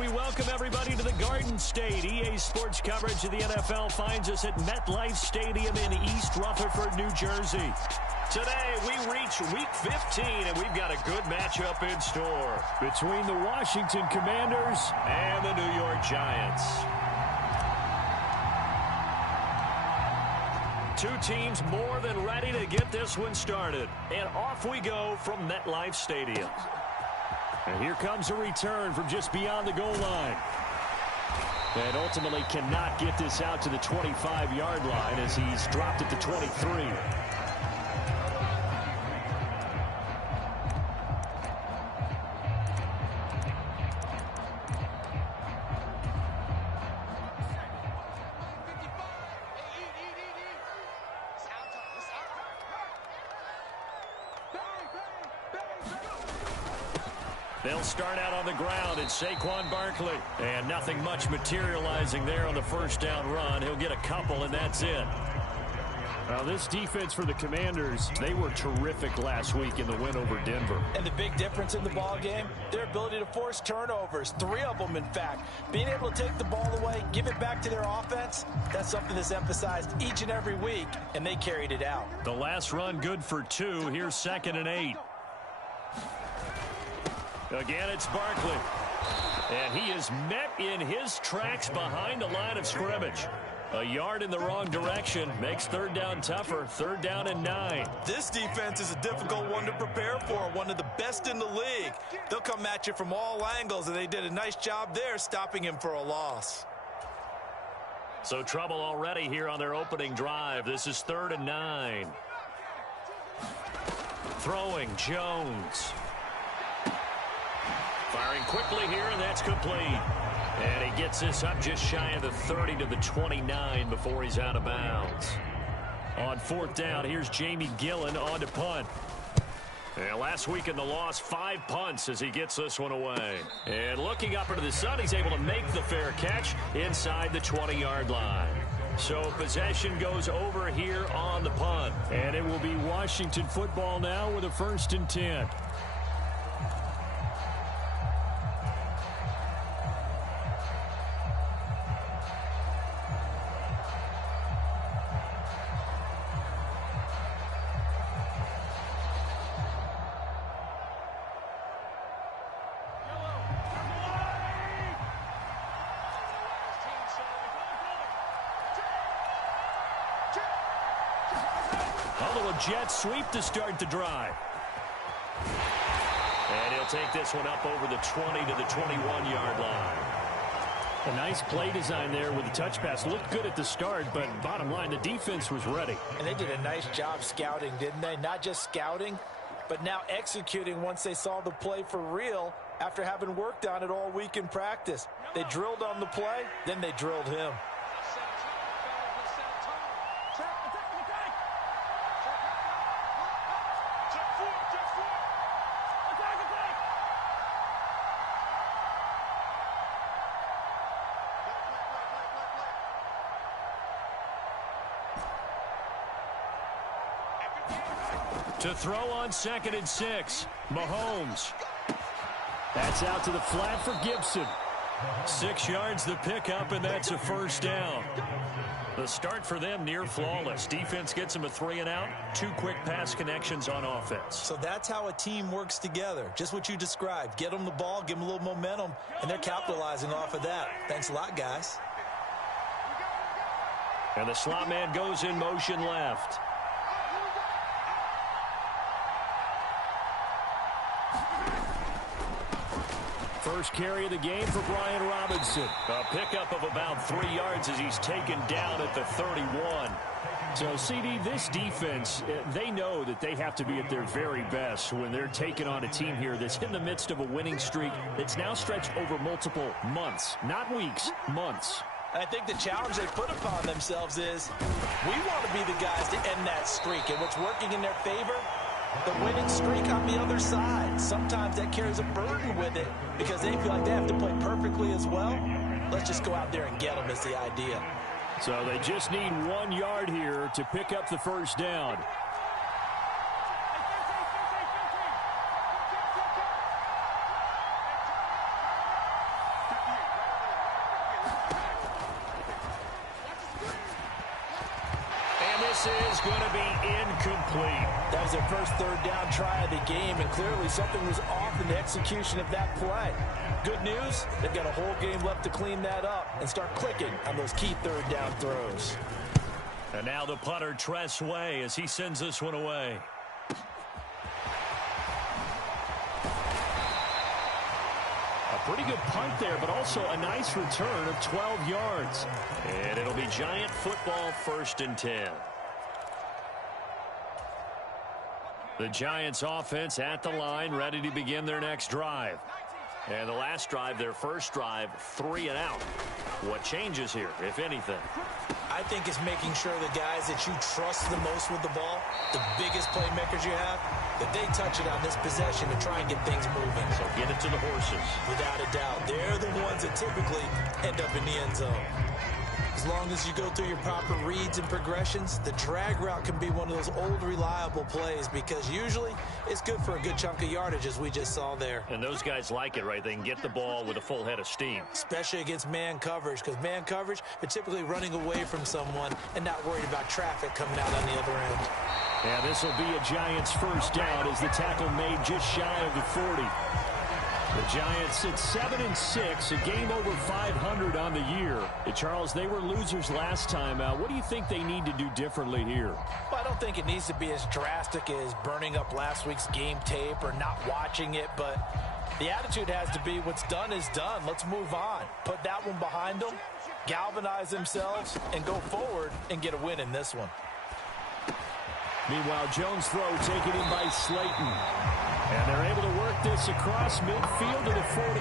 We welcome everybody to the Garden State. EA Sports coverage of the NFL finds us at MetLife Stadium in East Rutherford, New Jersey. Today, we reach Week 15, and we've got a good matchup in store between the Washington Commanders and the New York Giants. Two teams more than ready to get this one started. And off we go from MetLife Stadium. And here comes a return from just beyond the goal line. And ultimately cannot get this out to the 25-yard line as he's dropped at the 23. They'll start out on the ground. It's Saquon Barkley. And nothing much materializing there on the first down run. He'll get a couple, and that's it. Well, this defense for the Commanders, they were terrific last week in the win over Denver. And the big difference in the ball game, their ability to force turnovers, 3 of them in fact. Being able to take the ball away, give it back to their offense, that's something that's emphasized each and every week, and they carried it out. The last run good for 2. Here's 2nd and 8. Again, it's Barkley. And he is met in his tracks behind the line of scrimmage. A yard in the wrong direction makes third down tougher. 3rd down and 9. This defense is a difficult one to prepare for, one of the best in the league. They'll come at you from all angles, and they did a nice job there stopping him for a loss. So trouble already here on their opening drive. This is 3rd and 9. Throwing Jones. Firing quickly here, and that's complete. And he gets this up just shy of the 30 to the 29 before he's out of bounds. On 4th down, here's Jamie Gillen on to punt. And last week in the loss, 5 punts as he gets this one away. And looking up into the sun, he's able to make the fair catch inside the 20-yard line. So possession goes over here on the punt. And it will be Washington football now with a 1st and 10. Jet sweep to start the drive. And he'll take this one up over the 20 to the 21-yard line. A nice play design there with the touch pass. Looked good at the start, but bottom line, the defense was ready. And they did a nice job scouting, didn't they? Not just scouting, but now executing once they saw the play for real after having worked on it all week in practice. They drilled on the play, then they drilled him. To throw on 2nd and 6, Mahomes. That's out to the flat for Gibson. 6 yards the pickup, and that's a 1st down. The start for them near flawless. Defense gets them a 3 and out. 2 quick pass connections on offense. So that's how a team works together. Just what you described. Get them the ball, give them a little momentum, and they're capitalizing off of that. Thanks a lot, guys. And the slot man goes in motion left. First carry of the game for Brian Robinson. A pickup of about 3 yards as he's taken down at the 31. So, CD, this defense, they know that they have to be at their very best when they're taking on a team here that's in the midst of a winning streak that's now stretched over multiple months. Not weeks, months. I think the challenge they put upon themselves is we want to be the guys to end that streak. And what's working in their favor? The winning streak on the other side. Sometimes that carries a burden with it because they feel like they have to play perfectly as well. Let's just go out there and get them is the idea. So they just need 1 yard here to pick up the 1st down. this is going to be incomplete. That was their first third down try of the game, and clearly something was off in the execution of that play. Good news, they've got a whole game left to clean that up and start clicking on those key third down throws. And now the punter, Tress Way, as he sends this one away. Pretty good punt there, but also a nice return of 12 yards. And it'll be Giant football, 1st and 10. The Giants offense at the line, ready to begin their next drive. And the last drive, their first drive, 3 and out. What changes here, if anything? I think it's making sure the guys that you trust the most with the ball, the biggest playmakers you have, that they touch it on this possession to try and get things moving. So get it to the horses. Without a doubt. They're the ones that typically end up in the end zone. As long as you go through your proper reads and progressions, the drag route can be one of those old reliable plays because usually it's good for a good chunk of yardage, as we just saw there. And those guys like it, right? They can get the ball with a full head of steam. Especially against man coverage, because man coverage, they're typically running away from someone and not worried about traffic coming out on the other end. And this will be a Giants first down as the tackle made just shy of the 40. The Giants sit 7-6, a game over 500 on the year. And Charles, they were losers last time out. What do you think they need to do differently here? Well, I don't think it needs to be as drastic as burning up last week's game tape or not watching it, but the attitude has to be what's done is done. Let's move on. Put that one behind them, galvanize themselves, and go forward and get a win in this one. Meanwhile, Jones' throw taken in by Slayton. And they're able to work this across midfield to the 48.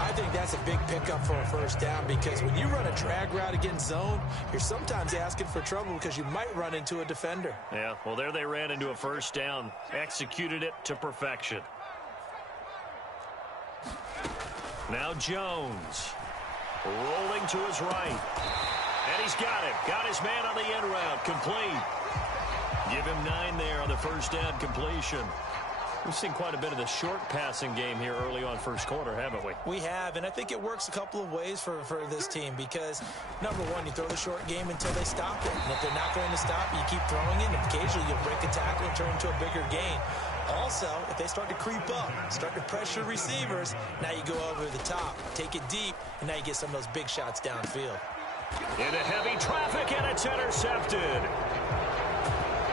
I think that's a big pickup for a first down because when you run a drag route against zone, you're sometimes asking for trouble because you might run into a defender. Yeah, well, there they ran into a first down, executed it to perfection. Now Jones rolling to his right. And he's got it. Got his man on the end route. Complete. Give him 9 there on the first down completion. We've seen quite a bit of the short passing game here early on first quarter, haven't we? We have, and I think it works a couple of ways for this team because, number one, you throw the short game until they stop it. And if they're not going to stop it, you keep throwing it, and occasionally you'll break a tackle and turn into a bigger gain. Also, if they start to creep up, start to pressure receivers, now you go over the top, take it deep, and now you get some of those big shots downfield. Into heavy traffic, and it's intercepted.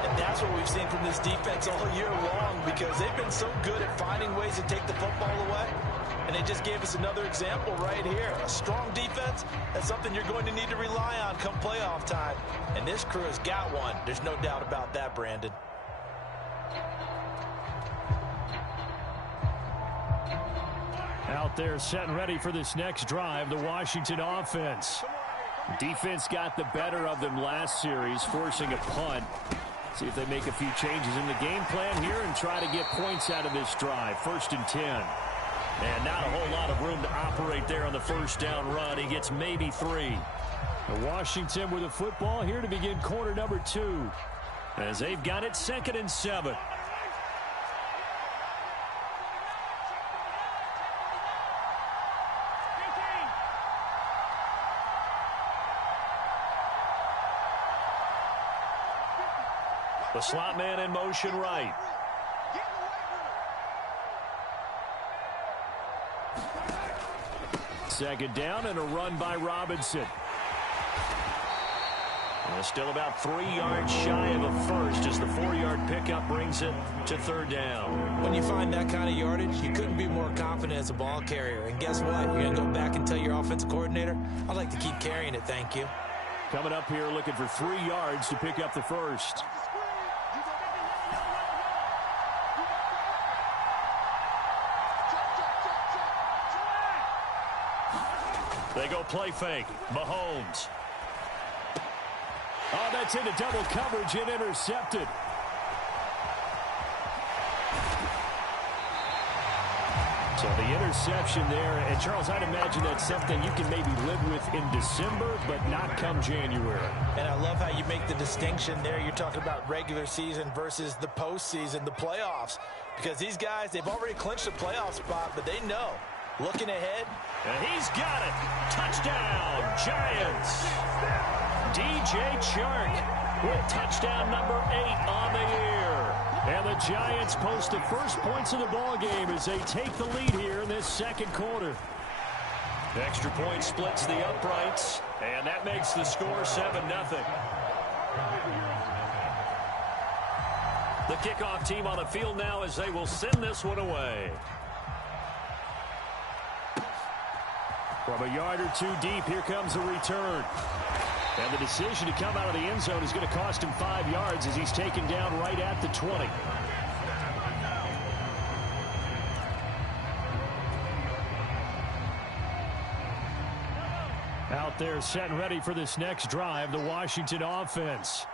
And that's what we've seen from this defense all year long because they've been so good at finding ways to take the football away. And they just gave us another example right here. A strong defense, that's something you're going to need to rely on come playoff time. And this crew has got one. There's no doubt about that, Brandon. Out there set and ready for this next drive, the Washington offense. Defense got the better of them last series, forcing a punt. See if they make a few changes in the game plan here and try to get points out of this drive. 1st and 10. And not a whole lot of room to operate there on the first down run. He gets maybe 3. Washington with the football here to begin quarter number 2. As they've got it 2nd and 7. The slot man in motion right. Second down and a run by Robinson. And still about 3 yards shy of a first as the 4-yard pickup brings it to 3rd down. When you find that kind of yardage, you couldn't be more confident as a ball carrier. And guess what? You're going to go back and tell your offensive coordinator, I'd like to keep carrying it, thank you. Coming up here looking for 3 yards to pick up the first. They go play fake. Mahomes. Oh, that's into double coverage and intercepted. So the interception there, and Charles, I'd imagine that's something you can maybe live with in December, but not come January. And I love how you make the distinction there. You're talking about regular season versus the postseason, the playoffs. Because these guys, they've already clinched a playoff spot, but they know. Looking ahead. And he's got it. Touchdown, Giants. DJ Chark with touchdown number 8 on the year. And the Giants post the first points of the ball game as they take the lead here in this second quarter. The extra point splits the uprights, and that makes the score 7-0. The kickoff team on the field now as they will send this one away. From a yard or two deep, here comes the return. And the decision to come out of the end zone is going to cost him 5 yards as he's taken down right at the 20. Out there set and ready for this next drive, the Washington offense.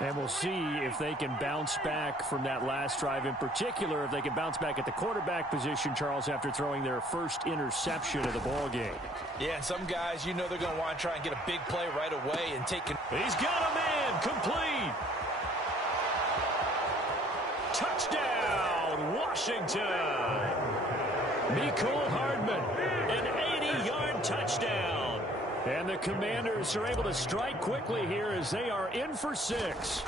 And we'll see if they can bounce back from that last drive, in particular if they can bounce back at the quarterback position, Charles, after throwing their first interception of the ball game. Yeah, some guys, you know they're going to want to try and get a big play right away and take. He's got a man, complete. Touchdown, Washington. Mecole Hardman, an 80-yard touchdown. And the Commanders are able to strike quickly here as they are in for 6.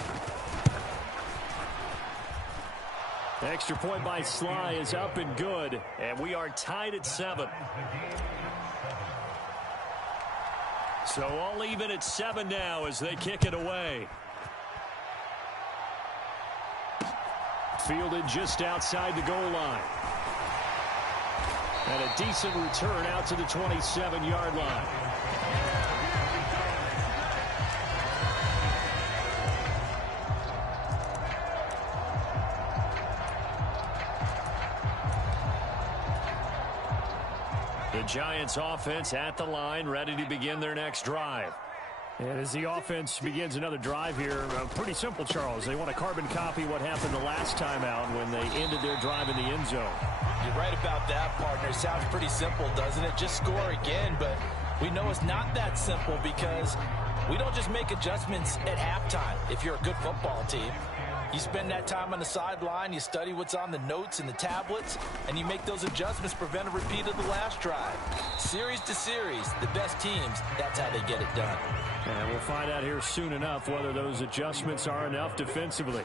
The extra point by Sly is up and good, and we are tied at 7. So all even at 7 now as they kick it away. Fielded just outside the goal line. And a decent return out to the 27-yard line. The Giants offense at the line, ready to begin their next drive. And as the offense begins another drive here, pretty simple, Charles. They want to carbon copy what happened the last time out when they ended their drive in the end zone. You're right about that, partner. Sounds pretty simple, doesn't it? Just score again, but we know it's not that simple because we don't just make adjustments at halftime if you're a good football team. You spend that time on the sideline, you study what's on the notes and the tablets, and you make those adjustments to prevent a repeat of the last drive. Series to series, the best teams, that's how they get it done. And we'll find out here soon enough whether those adjustments are enough defensively.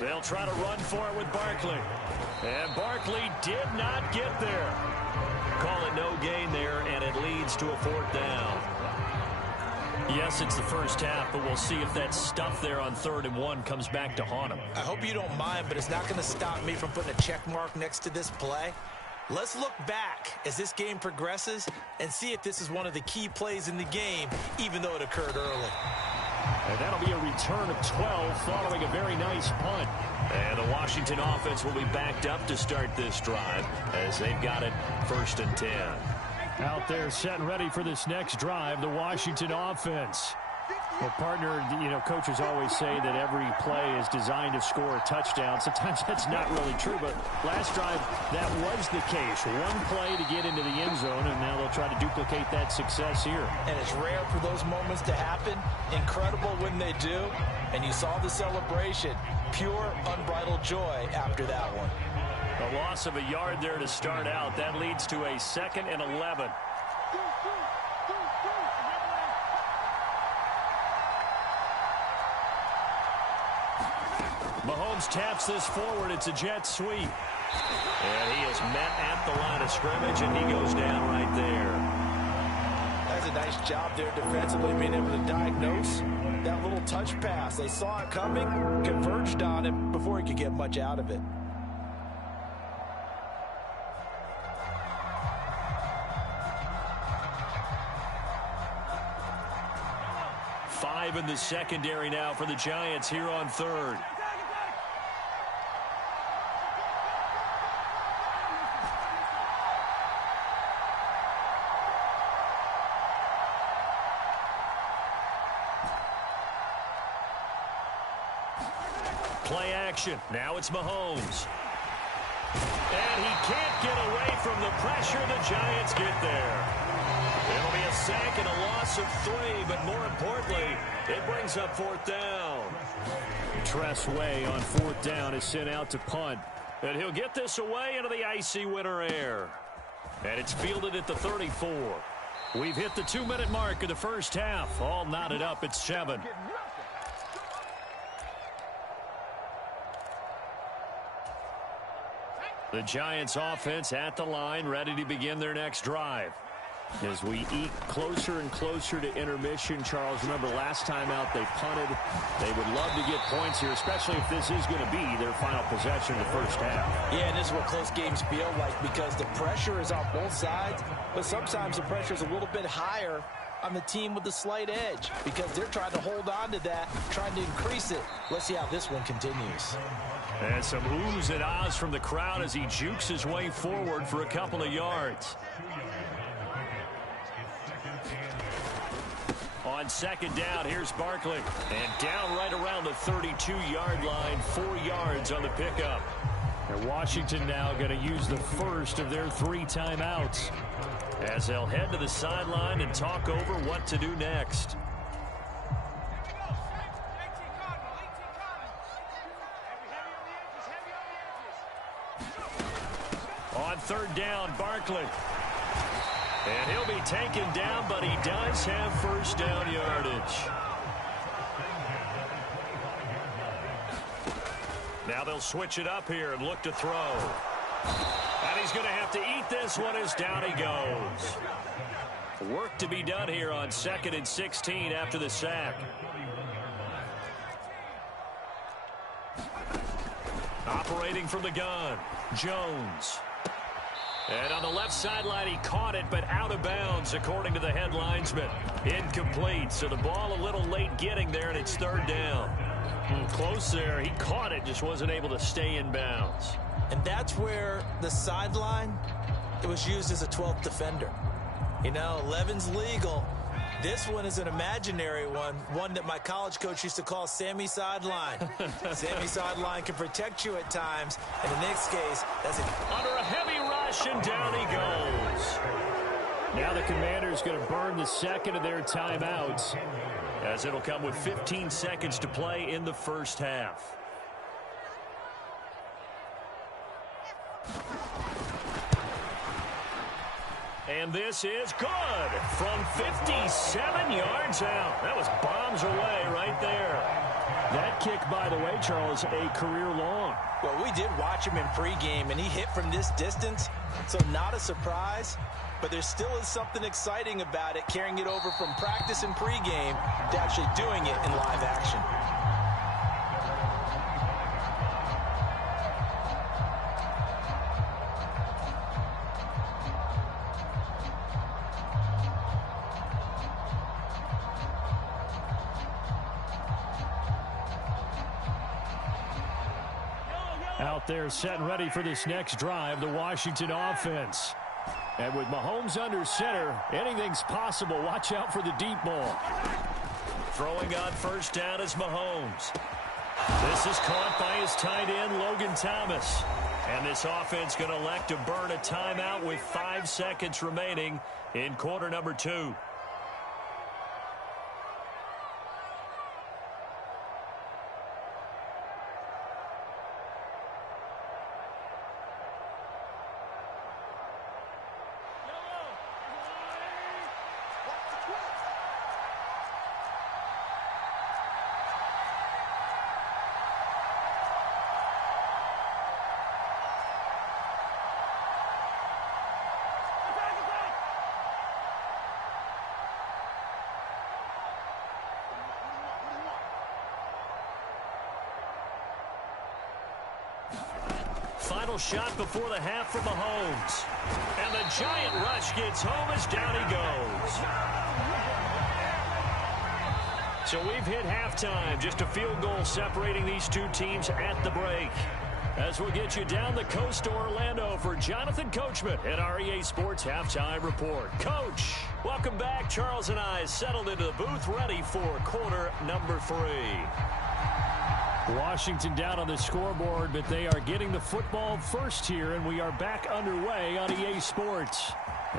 They'll try to run for it with Barkley. And Barkley did not get there. Call it no gain there, and it leads to a 4th down. Yes, it's the first half, but we'll see if that stuff there on 3rd and 1 comes back to haunt him. I hope you don't mind, but it's not going to stop me from putting a check mark next to this play. Let's look back as this game progresses and see if this is one of the key plays in the game, even though it occurred early. And that'll be a return of 12 following a very nice punt. And the Washington offense will be backed up to start this drive as they've got it 1st and 10. Out there set and ready for this next drive, the Washington offense. Well, partner, you know, coaches always say that every play is designed to score a touchdown. Sometimes that's not really true, but last drive, that was the case. One play to get into the end zone, and now they'll try to duplicate that success here. And it's rare for those moments to happen. Incredible when they do. And you saw the celebration. Pure, unbridled joy after that one. A loss of a yard there to start out. That leads to a 2nd and 11. Mahomes taps this forward. It's a jet sweep. And he is met at the line of scrimmage, and he goes down right there. That's a nice job there defensively, being able to diagnose that little touch pass. They saw it coming, converged on it before he could get much out of it. Five in the secondary now for the Giants here on 3rd. Play action. Now it's Mahomes. And he can't get away from the pressure. The Giants get there. It'll be a sack and a loss of 3, but more importantly, it brings up 4th down. Tress Way on 4th down is sent out to punt. And he'll get this away into the icy winter air. And it's fielded at the 34. We've hit the 2-minute mark of the first half. All knotted up at 7. The Giants offense at the line, ready to begin their next drive. As we eke closer and closer to intermission, Charles, remember last time out they punted. They would love to get points here, especially if this is going to be their final possession of the first half. Yeah, and this is what close games feel like because the pressure is on both sides, but sometimes the pressure is a little bit higher on the team with the slight edge because they're trying to hold on to that, trying to increase it. Let's see how this one continues. And some oohs and ahs from the crowd as he jukes his way forward for a couple of yards. On second down, here's Barkley. And down right around the 32-yard line, 4 yards on the pickup. And Washington now going to use the first of their 3 timeouts as they'll head to the sideline and talk over what to do next. On third down, Barkley. And he'll be taken down, but he does have first down yardage. Now they'll switch it up here and look to throw. And he's going to have to eat this one as down he goes. Work to be done here on 2nd and 16 after the sack. Operating from the gun, Jones. And on the left sideline, he caught it, but out of bounds, according to the head linesman. Incomplete, so the ball a little late getting there, and it's third down. Close there. He caught it, just wasn't able to stay in bounds. And that's where the sideline, it was used as a 12th defender. You know, 11's legal. This one is an imaginary one that my college coach used to call Sammy Sideline. Sammy Sideline can protect you at times. In the next case, that's it. Under a heavy rush, and down he goes. Now the Commanders going to burn the second of their timeouts, as it'll come with 15 seconds to play in the first half. And this is good from 57 yards out. That was bombs away right there. That kick, by the way, Charles, a career long. Well, we did watch him in pregame, and he hit from this distance, so not a surprise. But there still is something exciting about it, carrying it over from practice and pregame to actually doing it in live action. Out there set and ready for this next drive, the Washington offense. And with Mahomes under center, anything's possible. Watch out for the deep ball. Throwing on first down is Mahomes. This is caught by his tight end, Logan Thomas. And this offense going to elect to burn a timeout with 5 seconds remaining in quarter number 2. Final shot before the half for Mahomes. And the giant rush gets home as down he goes. So we've hit halftime. Just a field goal separating these two teams at the break. As we'll get you down the coast to Orlando for Jonathan Coachman at our EA Sports Halftime Report. Coach, welcome back. Charles and I settled into the booth ready for quarter number 3. Washington down on the scoreboard, but they are getting the football first here, and we are back underway on EA Sports.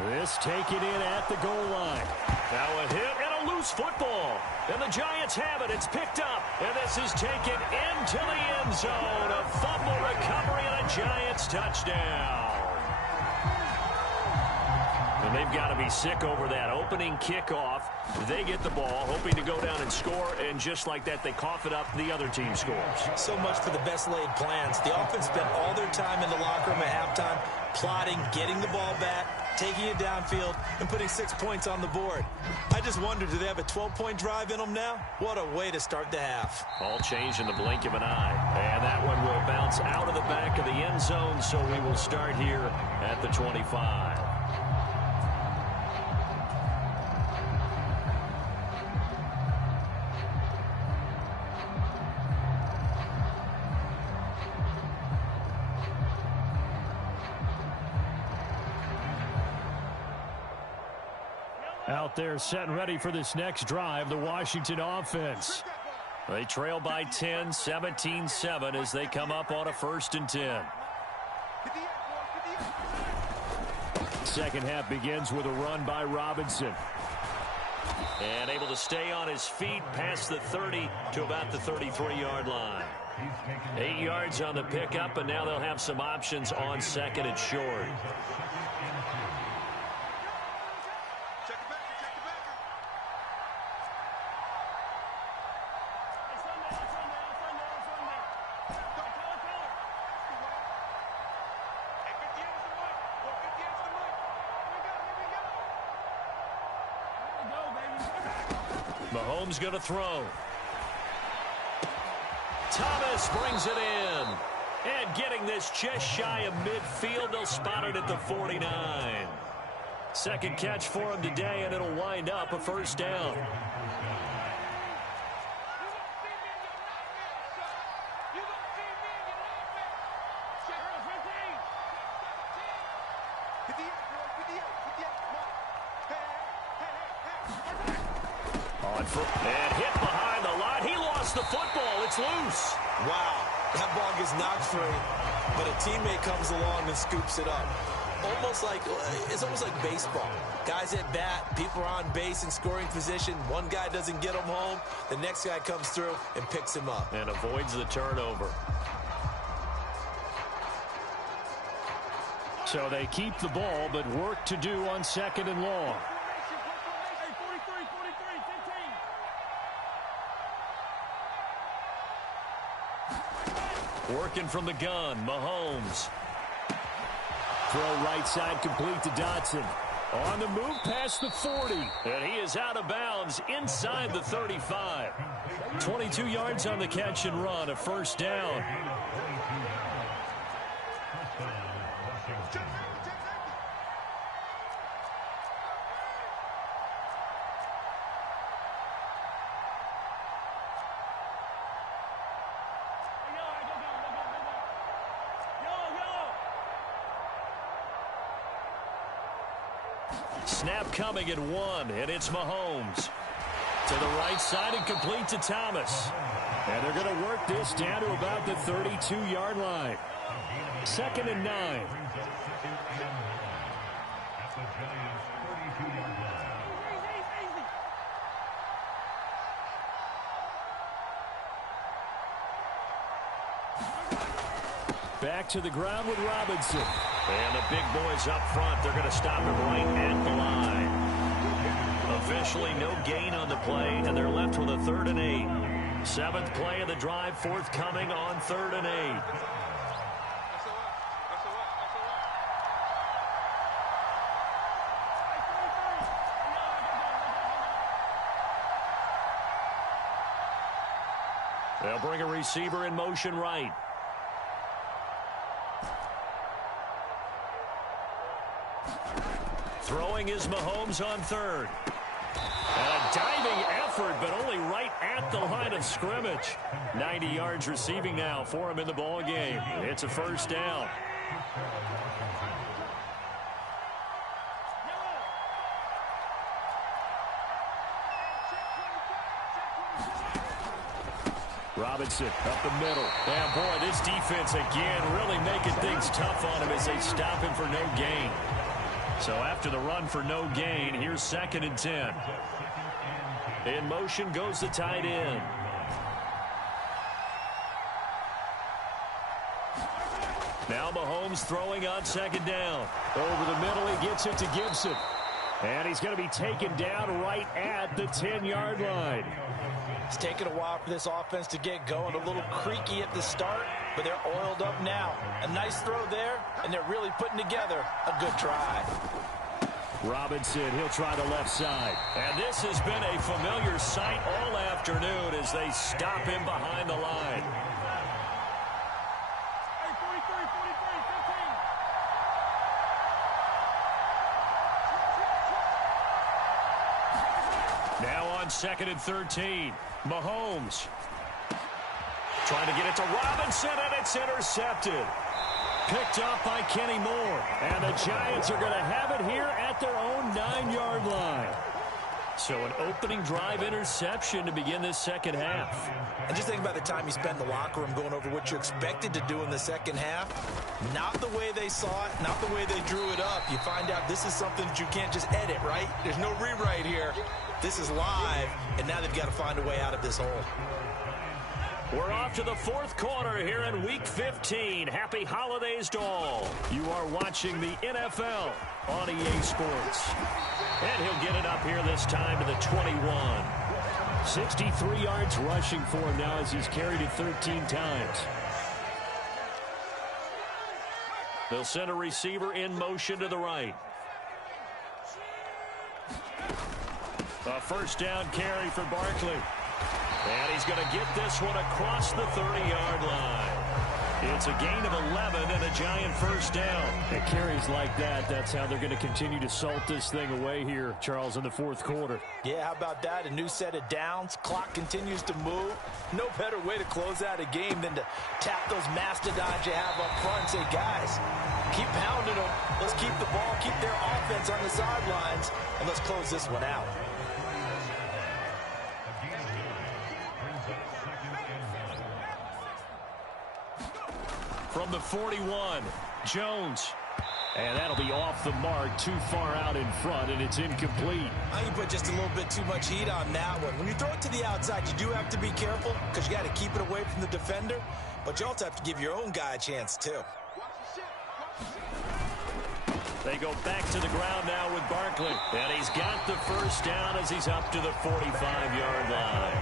This taken in at the goal line. Now a hit and a loose football. And the Giants have it. It's picked up. And this is taken into the end zone. A fumble recovery and a Giants touchdown. And they've got to be sick over that opening kickoff. They get the ball, hoping to go down and score, and just like that, they cough it up. The other team scores. So much for the best laid plans. The offense spent all their time in the locker room at halftime, plotting, getting the ball back, taking it downfield, and putting 6 points on the board. I just wonder, do they have a 12-point drive in them now? What a way to start the half. All changed in the blink of an eye. And that one will bounce out of the back of the end zone, so we will start here at the 25. Out there set and ready for this next drive, the Washington offense. They trail by 10, 17-7 as they come up on a 1st and 10. Second half begins with a run by Robinson. And able to stay on his feet past the 30 to about the 33-yard line. 8 yards on the pickup, and now they'll have some options on 2nd and short. Mahomes going to throw. Thomas brings it in. And getting this just shy of midfield, they'll spot it at the 49. Second catch for him today, and it'll wind up a 1st down. And hit behind the line. He lost the football. It's loose. Wow. That ball gets knocked free, but a teammate comes along and scoops it up. It's almost like baseball. Guys at bat, people are on base in scoring position. One guy doesn't get him home. The next guy comes through and picks him up. And avoids the turnover. So they keep the ball, but work to do on 2nd and long. Working from the gun, Mahomes. Throw right side complete to Dotson. On the move past the 40. And he is out of bounds inside the 35. 22 yards on the catch and run, a 1st down. Snap coming at 1, and it's Mahomes. To the right side and complete to Thomas. And they're going to work this down to about the 32-yard line. 2nd and 9. Back to the ground with Robinson. And the big boys up front, they're going to stop him right at the line. Officially no gain on the play, and they're left with a 3rd and 8. 7th play of the drive, forthcoming on 3rd and 8. They'll bring a receiver in motion right. Throwing is Mahomes on 3rd. And a diving effort, but only right at the line of scrimmage. 90 yards receiving now for him in the ball game. It's a 1st down. Robinson up the middle. And boy, this defense again really making things tough on him as they stop him for no gain. So after the run for no gain, here's 2nd and 10. In motion goes the tight end. Now Mahomes throwing on 2nd down. Over the middle, he gets it to Gibson. And he's going to be taken down right at the 10-yard line. It's taken a while for this offense to get going. A little creaky at the start, but they're oiled up now. A nice throw there, and they're really putting together a good drive. Robinson, he'll try the left side. And this has been a familiar sight all afternoon as they stop him behind the line. Now on 2nd and 13. Mahomes trying to get it to Robinson, and it's intercepted. Picked up by Kenny Moore. And the Giants are going to have it here at their own 9-yard line. So an opening drive interception to begin this second half. And just think about the time you spent in the locker room going over what you expected to do in the second half. Not the way they saw it, not the way they drew it up. You find out this is something that you can't just edit, right? There's no rewrite here. This is live, and now they've got to find a way out of this hole. We're off to the 4th quarter here in Week 15. Happy holidays to all. You are watching the NFL on EA Sports. And he'll get it up here this time to the 21. 63 yards rushing for him now as he's carried it 13 times. They'll send a receiver in motion to the right. A first down carry for Barkley. And he's going to get this one across the 30-yard line. It's a gain of 11 and a Giant first down. It carries like that. That's how they're going to continue to salt this thing away here, Charles, in the 4th quarter. Yeah, how about that? A new set of downs. Clock continues to move. No better way to close out a game than to tap those mastodons you have up front and say, guys, keep pounding them. Let's keep the ball, keep their offense on the sidelines, and let's close this one out. From the 41, Jones. And that'll be off the mark, too far out in front, and it's incomplete. I think you put just a little bit too much heat on that one. When you throw it to the outside, you do have to be careful because you got to keep it away from the defender, but you also have to give your own guy a chance, too. They go back to the ground now with Barkley. And he's got the first down as he's up to the 45-yard line.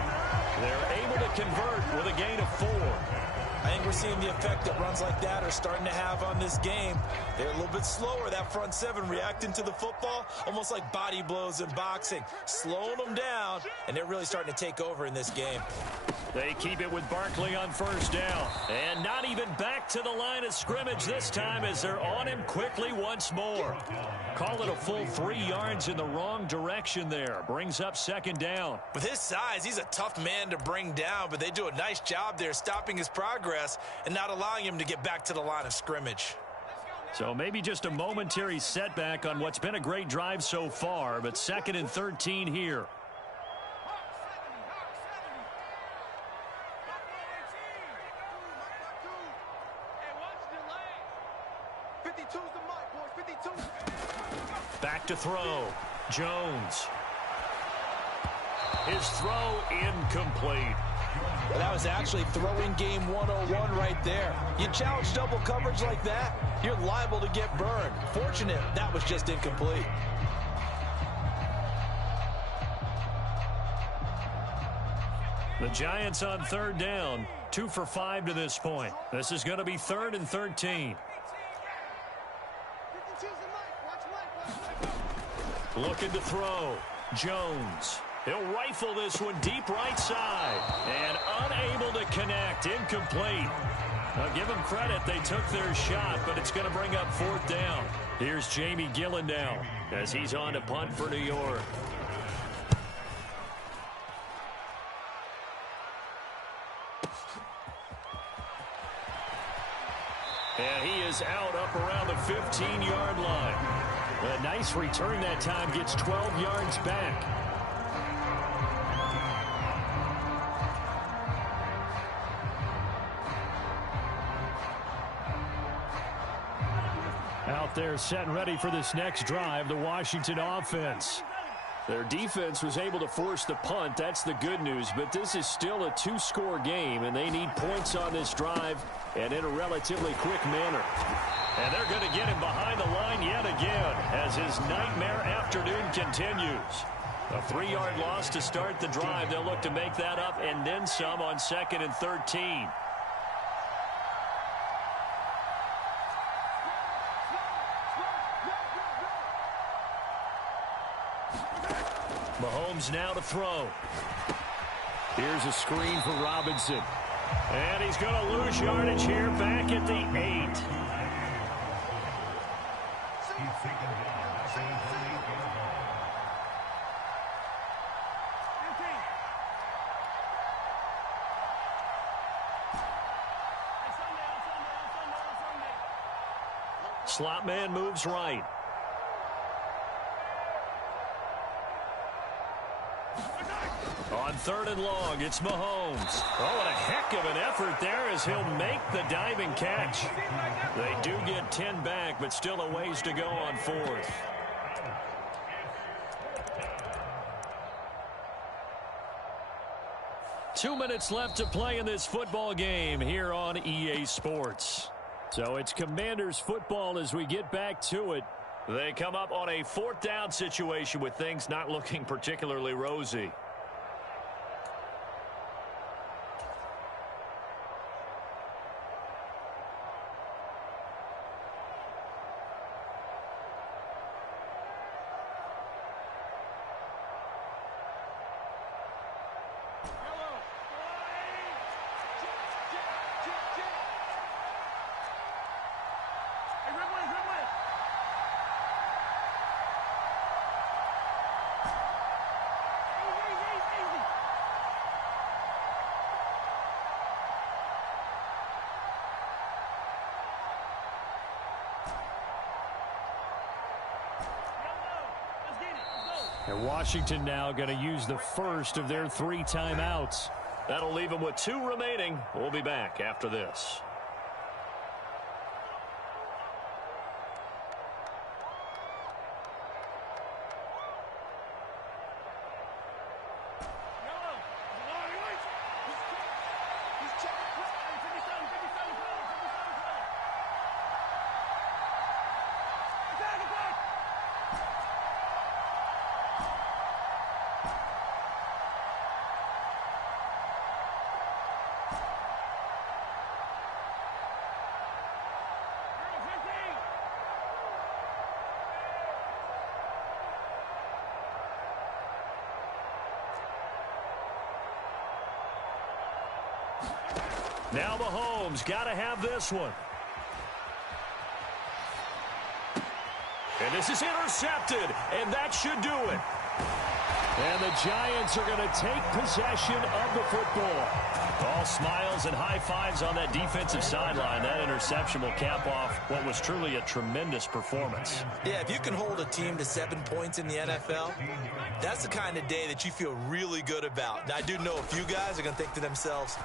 They're able to convert with a gain of 4. I think we're seeing the effect that runs like that are starting to have on this game. They're a little bit slower, that front seven, reacting to the football, almost like body blows in boxing, slowing them down, and they're really starting to take over in this game. They keep it with Barkley on first down. And not even back to the line of scrimmage this time as they're on him quickly once more. Call it a full 3 yards in the wrong direction there. Brings up second down. With his size, he's a tough man to bring down, but they do a nice job there stopping his progress and not allowing him to get back to the line of scrimmage. So maybe just a momentary setback on what's been a great drive so far, but 2nd and 13 here. Back to throw. Jones. His throw incomplete. Well, that was actually throwing game 101 right there. You challenge double coverage like that, you're liable to get burned. Fortunate that was just incomplete. The Giants on third down, 2 for 5 to this point. This is going to be 3rd and 13. Looking to throw. Jones. He'll rifle this one deep right side. And unable to connect. Incomplete. Now give them credit. They took their shot, but it's going to bring up 4th down. Here's Jamie Gillen now as he's on to punt for New York. And he is out up around the 15-yard line. A nice return that time, gets 12 yards back. Out there set and ready for this next drive, the Washington offense. Their defense was able to force the punt. That's the good news. But this is still a 2-score game, and they need points on this drive and in a relatively quick manner. And they're going to get him behind the line yet again as his nightmare afternoon continues. A 3-yard loss to start the drive. They'll look to make that up and then some on 2nd and 13. Mahomes now to throw. Here's a screen for Robinson. And he's going to lose yardage here back at the 8. Slot man moves right. On 3rd and long, it's Mahomes. Oh, what a heck of an effort there as he'll make the diving catch. They do get 10 back, but still a ways to go on 4th. Two minutes left to play in this football game here on EA Sports. So it's Commanders football as we get back to it. They come up on a 4th down situation with things not looking particularly rosy. And Washington now going to use the first of their 3 timeouts. That'll leave them with 2 remaining. We'll be back after this. Now Mahomes got to have this one. And this is intercepted, and that should do it. And the Giants are going to take possession of the football. All smiles and high fives on that defensive sideline. That interception will cap off what was truly a tremendous performance. Yeah, if you can hold a team to 7 points in the NFL, that's the kind of day that you feel really good about. Now, I do know a few guys are going to think to themselves,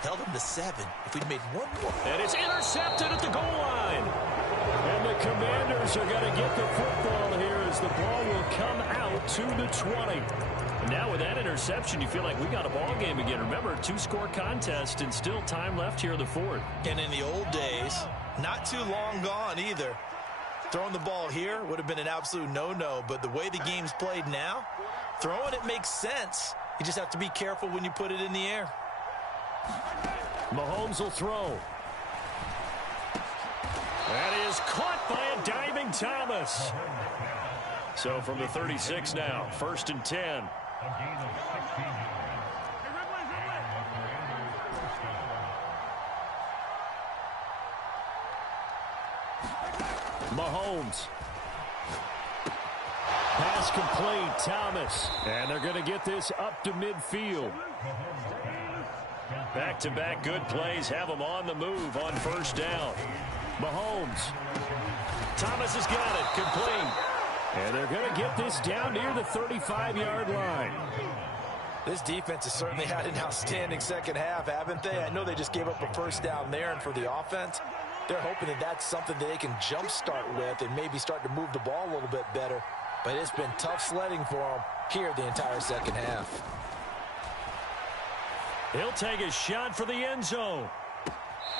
held them to 7 if we'd made 1 more. And it's intercepted at the goal line. And the Commanders are going to get the football here as the ball will come out to the 20. And now with that interception, you feel like we got a ball game again. Remember, 2-score contest and still time left here in the 4th. And in the old days, not too long gone either. Throwing the ball here would have been an absolute no-no, but the way the game's played now, throwing it makes sense. You just have to be careful when you put it in the air. Mahomes will throw. That is caught by a diving Thomas. So from the 36 now, 1st and 10. Mahomes. Pass complete, Thomas. And they're going to get this up to midfield. Back-to-back good plays have them on the move on 1st down. Mahomes. Thomas has got it. Complete. And they're going to get this down near the 35-yard line. This defense has certainly had an outstanding second half, haven't they? I know they just gave up a 1st down there, and for the offense, they're hoping that that's something that they can jumpstart with and maybe start to move the ball a little bit better. But it's been tough sledding for them here the entire second half. He'll take a shot for the end zone.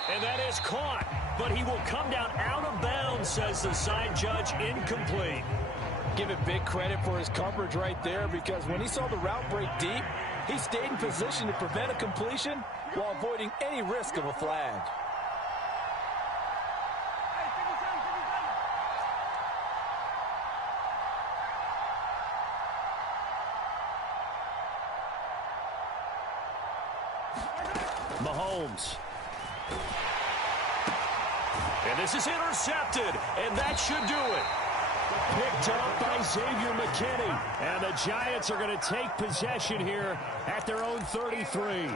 And that is caught, but he will come down out of bounds zone, says the side judge, incomplete. Give it big credit for his coverage right there, because when he saw the route break deep, he stayed in position to prevent a completion while avoiding any risk of a flag. Mahomes. And this is intercepted, and that should do it. Picked up by Xavier McKinney. And the Giants are going to take possession here at their own 33.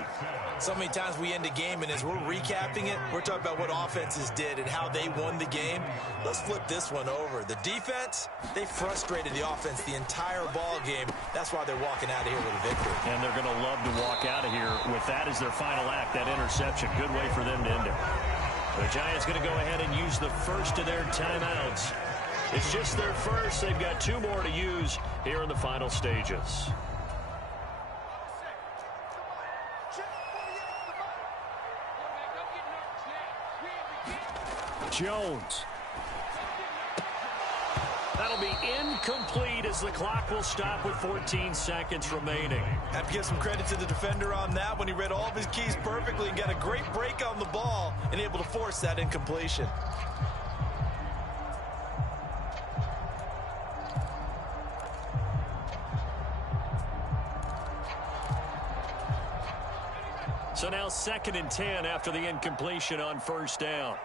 So many times we end a game, and as we're recapping it, we're talking about what offenses did and how they won the game. Let's flip this one over. The defense, they frustrated the offense the entire ball game. That's why they're walking out of here with a victory. And they're going to love to walk out of here with that as their final act, that interception. Good way for them to end it. The Giants going to go ahead and use the first of their timeouts. It's just their first. They've got 2 more to use here in the final stages. Jones. That'll be incomplete as the clock will stop with 14 seconds remaining. Have to give some credit to the defender on that when he read all of his keys perfectly and got a great break on the ball and able to force that incompletion. So now 2nd and 10 after the incompletion on first down.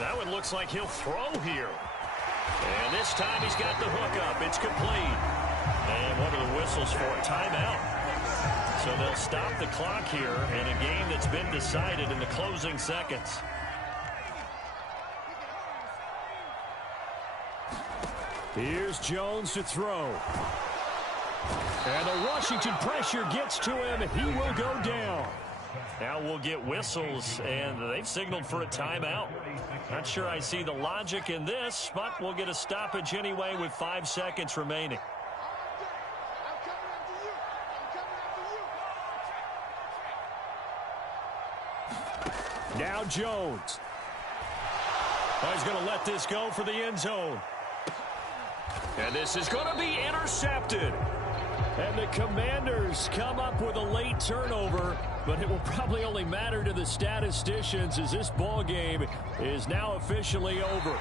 That one looks like he'll throw here. And this time he's got the hook up. It's complete. And what are the whistles for a timeout? So they'll stop the clock here in a game that's been decided in the closing seconds. Here's Jones to throw. And the Washington pressure gets to him. He will go down. Now we'll get whistles, and they've signaled for a timeout. Not sure I see the logic in this, but we'll get a stoppage anyway with 5 seconds remaining. Now Jones. Oh, he's going to let this go for the end zone. And this is going to be intercepted. And the Commanders come up with a late turnover, but it will probably only matter to the statisticians as this ball game is now officially over.